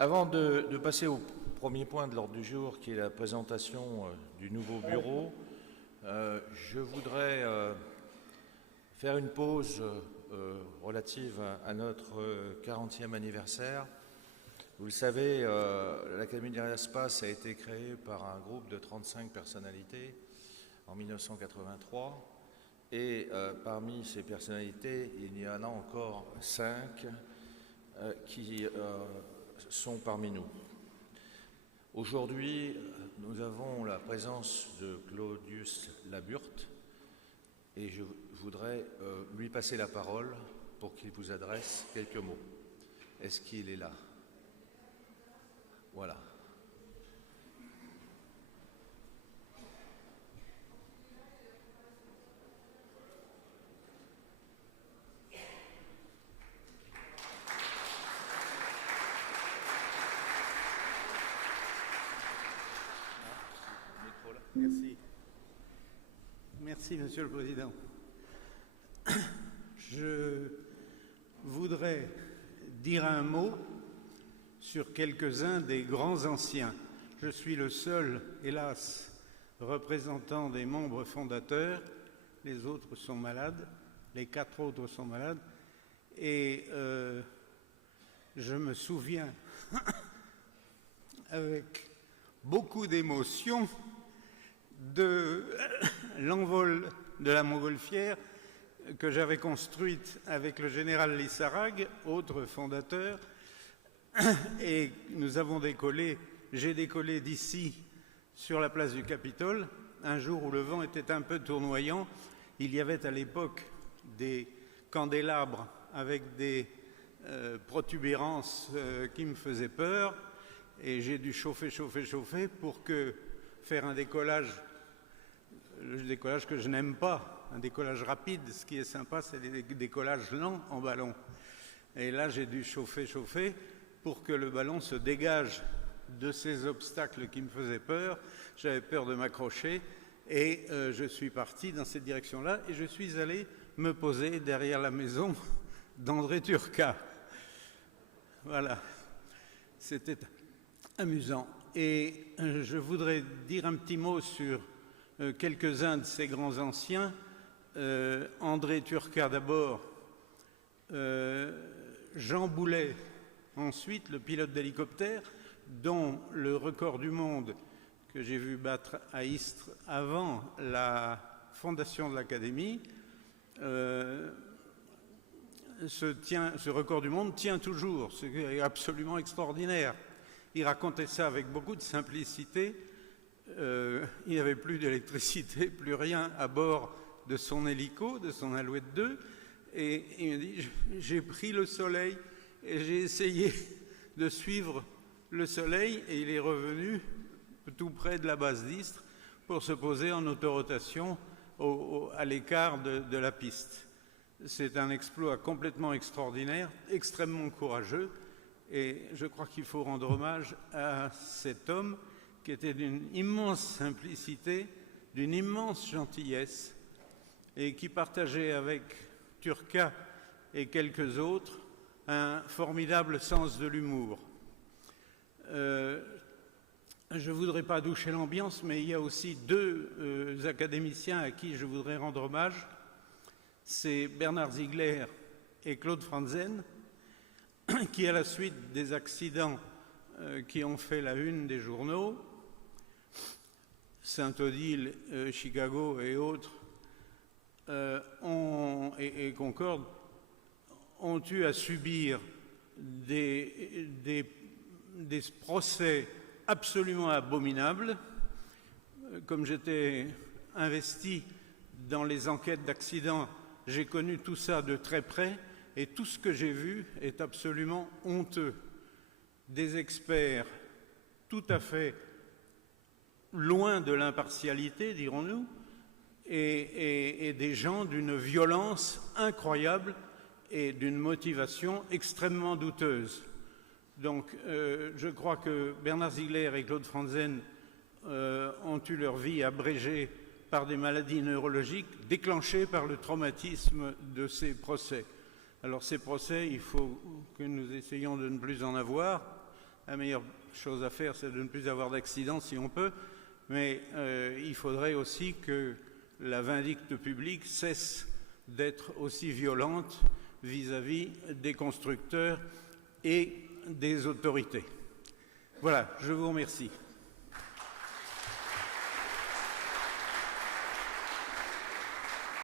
Avant de passer au premier point de l'ordre du jour, qui est la présentation du nouveau bureau, je voudrais faire une pause relative à notre 40e anniversaire. Vous le savez, l'Académie de l'Espace a été créée par un groupe de 35 personnalités en 1983. Et parmi ces personnalités, il y en a encore 5 qui sont parmi nous. Aujourd'hui, nous avons la présence de Claudius Laburte et je voudrais lui passer la parole pour qu'il vous adresse quelques mots. Est-ce qu'il est là? Voilà. Merci. Merci, Monsieur le Président. Je voudrais dire un mot sur quelques-uns des grands anciens. Je suis le seul, hélas, représentant des membres fondateurs. Les autres sont malades, les 4 autres sont malades. Et je me souviens avec beaucoup d'émotion de l'envol de la montgolfière que j'avais construite avec le général Lissarag, autre fondateur, et nous avons décollé, j'ai décollé d'ici sur la place du Capitole, un jour où le vent était un peu tournoyant. Il y avait à l'époque des candélabres avec des protubérances qui me faisaient peur, et j'ai dû chauffer pour faire un décollage, le décollage que je n'aime pas, un décollage rapide. Ce qui est sympa, c'est des décollages lents en ballon. Et là, j'ai dû chauffer pour que le ballon se dégage de ces obstacles qui me faisaient peur. J'avais peur de m'accrocher et je suis parti dans cette direction-là et je suis allé me poser derrière la maison d'André Turcat. Voilà, c'était amusant. Et je voudrais dire un petit mot sur quelques-uns de ces grands anciens. André Turcat d'abord, Jean Boulet ensuite, le pilote d'hélicoptère, dont le record du monde que j'ai vu battre à Istres avant la fondation de l'Académie, ce record du monde tient toujours, ce qui est absolument extraordinaire. Il racontait ça avec beaucoup de simplicité. Il n'y avait plus d'électricité, plus rien à bord de son hélico, de son Alouette 2. Et il me dit, j'ai pris le soleil et j'ai essayé de suivre le soleil et il est revenu tout près de la base d'Istres pour se poser en autorotation à l'écart de la piste. C'est un exploit complètement extraordinaire, extrêmement courageux. Et je crois qu'il faut rendre hommage à cet homme qui était d'une immense simplicité, d'une immense gentillesse et qui partageait avec Turcat et quelques autres un formidable sens de l'humour. Je ne voudrais pas doucher l'ambiance, mais il y a aussi 2 académiciens à qui je voudrais rendre hommage. C'est Bernard Ziegler et Claude Franzen, qui, à la suite des accidents qui ont fait la une des journaux, Saint-Odile, Chicago et autres, et Concorde, ont eu à subir des procès absolument abominables. Comme j'étais investi dans les enquêtes d'accidents, j'ai connu tout ça de très près. Et tout ce que j'ai vu est absolument honteux. Des experts tout à fait loin de l'impartialité, dirons-nous, et des gens d'une violence incroyable et d'une motivation extrêmement douteuse. Donc, je crois que Bernard Ziegler et Claude Franzen ont eu leur vie abrégée par des maladies neurologiques déclenchées par le traumatisme de ces procès. Alors ces procès, il faut que nous essayions de ne plus en avoir, La meilleure chose à faire, c'est de ne plus avoir d'accidents si on peut, mais il faudrait aussi que la vindicte publique cesse d'être aussi violente vis-à-vis des constructeurs et des autorités. Voilà, je vous remercie.